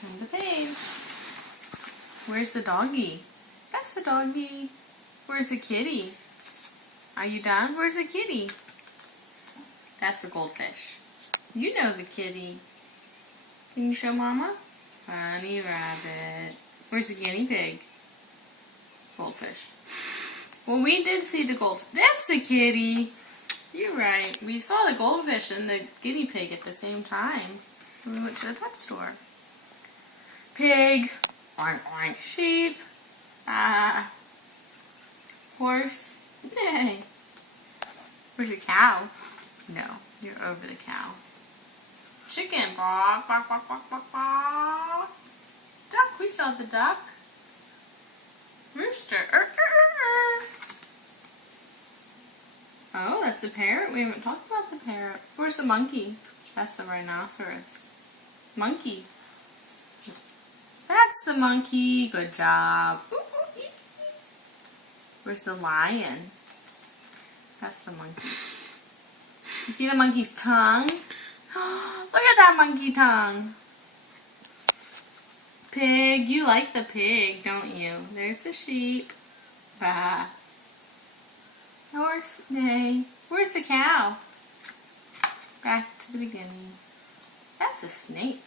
Turn the page. Where's the doggy? That's the doggy. Where's the kitty? Are you done? Where's the kitty? That's the goldfish. You know the kitty. Can you show Mama? Bunny rabbit. Where's the guinea pig? Goldfish. Well, we did see the goldfish. That's the kitty. You're right. We saw the goldfish and the guinea pig at the same time when we went to the pet store. Pig. Oink, oink. Sheep. Horse. Yay. Where's the cow? No, you're over the cow. Chicken. Bawk, bawk, bawk, bawk, bawk, bawk. Duck. We saw the duck. Rooster. Oh, that's a parrot. We haven't talked about the parrot. Where's the monkey? That's the rhinoceros. Monkey. That's the monkey. Good job. Ooh, ooh, ee, ee. Where's the lion? That's the monkey. You see the monkey's tongue? Look at that monkey tongue. Pig. You like the pig, don't you? There's the sheep. Bah. Horse. Nay. Where's the cow? Back to the beginning. That's a snake.